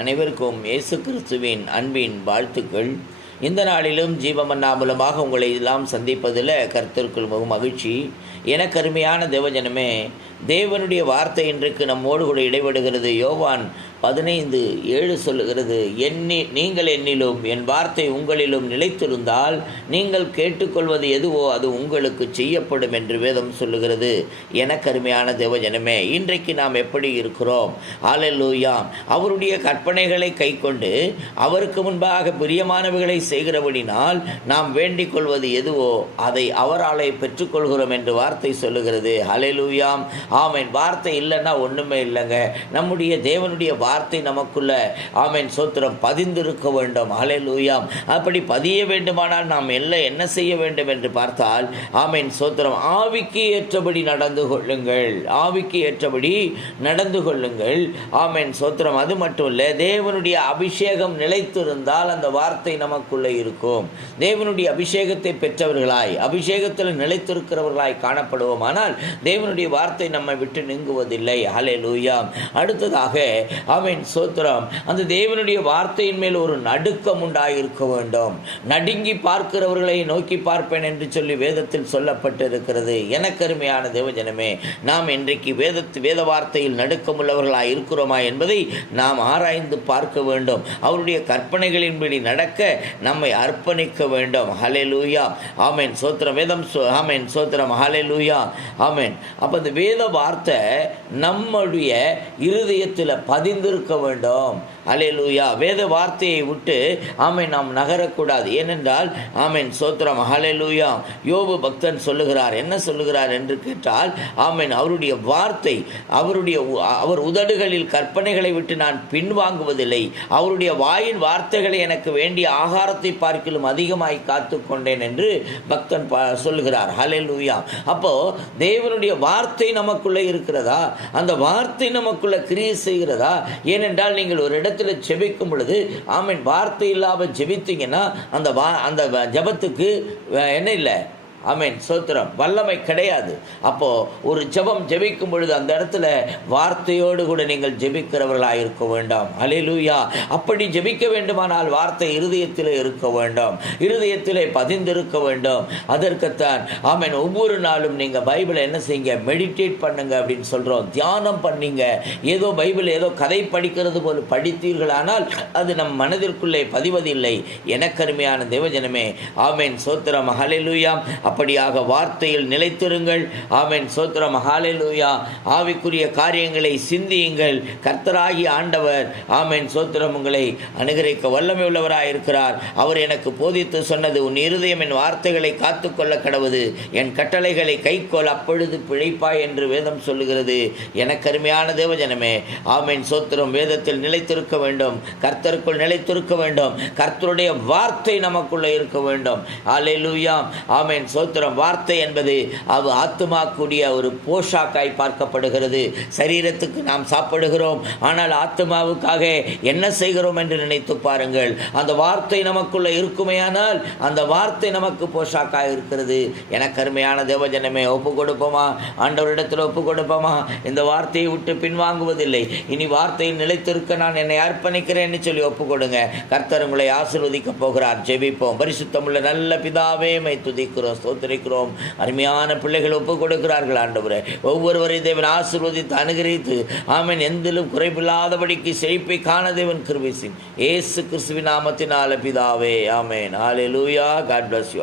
அனைவருக்கும் இயேசு கிறிஸ்துவின் அன்பின் வாழ்த்துக்கள். இந்த நாளிலும் ஜீவமன்னா மூலமாக உங்களை எல்லாம் சந்திப்பதில் கருத்திற்குள் மிகவும் மகிழ்ச்சி. என கருமையான தேவஜனமே தேவனுடைய வார்த்தை இன்றைக்கு நம்மோடு கூட இடைபடுகிறது. யோவான் பதினைந்து ஏழு சொல்லுகிறது எண்ணி நீங்கள் என்னிலும் என் வார்த்தை உங்களிலும் நிலைத்திருந்தால் நீங்கள் கேட்டுக்கொள்வது எதுவோ அது உங்களுக்கு செய்யப்படும் என்று வேதம் சொல்லுகிறது. என கருமையான தேவஜனமே இன்றைக்கு நாம் எப்படி இருக்கிறோம்? ஆலல்லூயா அவருடைய கற்பனைகளை கைக்கொண்டு அவருக்கு முன்பாக பிரியமானவைகளை செய்கிறபடினால் நாம் வேண்டிக் கொள்வது எதுவோ அதை அவராலே பெற்றுக்கொள்கிறோம் என்று வார்த்தை சொல்லுகிறது. ஹalleluyaம் ஆமேன். வார்த்தை இல்லைன்னா ஒன்றுமே இல்லைங்க. நம்முடைய தேவனுடைய வார்த்தை நமக்குள்ள ஆமேன் சோத்திரம் பதிந்திருக்க வேண்டும். ஹalleluyaம் அப்படி பதிய வேண்டுமானால் நாம் எல்லாம் என்ன செய்ய வேண்டும் என்று பார்த்தால் ஆமேன் சோத்திரம் ஆவிக்கு ஏற்றபடி நடந்து கொள்ளுங்கள். ஆவிக்கு ஏற்றபடி நடந்து கொள்ளுங்கள். ஆமேன் சோத்திரம் அது மட்டும் இல்லை தேவனுடைய அபிஷேகம் நிலைத்திருந்தால் அந்த வார்த்தை நமக்குள்ளே இருக்கும். தேவனுடைய அபிஷேகத்தை பெற்றவர்களாய் அபிஷேகத்தில் நிலைத்திருக்கிறவர்களாய் காணப்படுவோமானால் தேவனுடைய வார்த்தை நம்மை விட்டு நீங்குவதில்லை. ஹலே லூயா அடுத்ததாக அவன் சோத்திரம். அந்த தேவனுடைய வார்த்தையின் மேல் ஒரு நடுக்கம் உண்டாயிருக்க வேண்டும். நடுங்கி பார்க்கிறவர்களை நோக்கி பார்ப்பேன் என்று சொல்லி வேதத்தில் சொல்லப்பட்டிருக்கிறது. எனக்கருமையான தேவஜனமே நாம் இன்றைக்கு வேதத்து வேத வார்த்தையில் நடுக்கமுள்ளவர்களாய் இருக்கிறோமா என்பதை நாம் ஆராய்ந்து பார்க்க வேண்டும். அவருடைய கற்பனைகளின்படி நடக்க நம்மை அர்ப்பணிக்க வேண்டும். ஹலே லூயா ஆமேன் சோத்திரம். வேதம் ஆமேன் சோத்திரம். ஹலே லூயா ஆமேன். அப்போ இந்த வேத வார்த்தை நம்முடைய இருதயத்தில் பதிந்திருக்க வேண்டும். அலையலூயா வேத வார்த்தையை விட்டு ஆமென் நாம் நகரக்கூடாது. ஏனென்றால் ஆமென் சோத்திரம். ஹalleluya யோபு பக்தன் சொல்லுகிறார். என்ன சொல்லுகிறார் என்று கேட்டால் ஆமென் அவருடைய வார்த்தை அவருடைய அவர் உதடுகளில் கற்பனைகளை விட்டு நான் பின்வாங்குவதில்லை. அவருடைய வாயின் வார்த்தைகளை எனக்கு வேண்டிய ஆகாரத்தை பார்க்கிலும் அதிகமாய் காத்து கொண்டேன் என்று பக்தன் பா- சொல்லுகிறார். ஹalleluya அப்போ தேவனுடைய வார்த்தை நமக்கு நமக்குள்ளே இருக்கிறதா? அந்த வார்த்தை நமக்குள்ளே கிரியை செய்கிறதா? ஏனென்றால் நீங்கள் ஒரு இடத்துல ஜெபிக்கும் பொழுது ஆமீன் வார்த்தை இல்லாமல் ஜெபித்தீங்கன்னா அந்த வா அந்த ஜபத்துக்கு ஜெபத்துக்கு என்ன இல்லை? ஆமென். சோத்திரம். வல்லமை கிடையாது. அப்போது ஒரு ஜபம் ஜெபிக்கும் பொழுது அந்த இடத்துல வார்த்தையோடு கூட நீங்கள் ஜெபிக்கிறவர்களாக இருக்க வேண்டாம். அலிலூயா அப்படி ஜெபிக்க வேண்டுமானால் வார்த்தை இருதயத்திலே இருக்க வேண்டும். இருதயத்திலே பதிந்திருக்க வேண்டும். அதற்குத்தான் ஆமென் ஒவ்வொரு நாளும் நீங்கள் பைபிளை என்ன செய்யுங்க? மெடிடேட் பண்ணுங்க அப்படின்னு சொல்கிறோம் தியானம் பண்ணீங்க. ஏதோ பைபிள் ஏதோ கதை படிக்கிறது போல படித்தீர்களானால் அது நம் மனதிற்குள்ளே பதிவதில்லை. எனக்கருமையான தேவஜனமே ஆமேன். சோத்திரம். அலிலூயாம் அப்படியாக வார்த்தையில் நிலைத்திருங்கள். ஆமேன். சோத்திரம். ஹalleluya. ஆவிக்குரிய காரியங்களை சிந்தியுங்கள். கர்த்தராகி ஆண்டவர் ஆமேன். சோத்திரம் உங்களை அனுகரிக்க வல்லமை உள்ளவராய் இருக்கிறார் அவர் எனக்கு போதித்து சொன்னது உன் இருதயம் என் வார்த்தைகளை காத்துக்கொள்ள கடவுது. என் கட்டளைகளை கைக்கோள். அப்பொழுது பிழைப்பாய் என்று வேதம் சொல்லுகிறது. எனக்கு அருமையான தேவஜனமே ஆமேன். சோத்திரம். வேதத்தில் நிலைத்திருக்க வேண்டும். கர்த்தருக்குள் நிலைத்திருக்க வேண்டும். கர்த்தருடைய வார்த்தை நமக்குள்ளே இருக்க வேண்டும். ஆலேலூயாம் ஆமேன். சோத்திரம் வார்த்தை என்பது அது ஆத்துமாக்குடைய ஒரு போஷாக்காய் பார்க்கப்படுகிறது. சரீரத்துக்கு நாம் சாப்பிடுகிறோம். ஆனால் ஆத்மாவுக்காக என்ன செய்கிறோம் என்று நினைத்து பாருங்கள். அந்த வார்த்தை நமக்குள்ள இருக்குமேயானால் அந்த வார்த்தை நமக்கு போஷாக்காக இருக்கிறது. எனக்கு அருமையான தேவஜனமே ஒப்பு கொடுப்போமா? ஆண்டவரிடத்தில் ஒப்பு கொடுப்போமா? இந்த வார்த்தையை விட்டு பின்வாங்குவதில்லை. இனி வார்த்தையில் நிலைத்திருக்க நான் என்னை அர்ப்பணிக்கிறேன்னு சொல்லி ஒப்பு கொடுங்க. கர்த்தர் உங்களை ஆசிர்வதிக்கப் போகிறார். ஜெபிப்போம். பரிசுத்தமுள்ள நல்ல பிதாவே மை துதிக்கிறோம். ஸ்தோத்திரிக்கிறோம் அருமையான பிள்ளைகள் ஒப்பு கொடுக்கிறார்கள் ஆண்டவரே. ஒவ்வொருவரையும் தேவன் ஆசீர்வதித்து அனுகிரகித்து ஆமென். எந்திலும் குறைவில்லாதபடிக்கு செழிப்பை காண தேவன் கிருபிசின் ஏசு கிறிஸ்துவின் நாமத்தினால பிதாவே ஆமென். லூயா காட் பிளஸ் யூ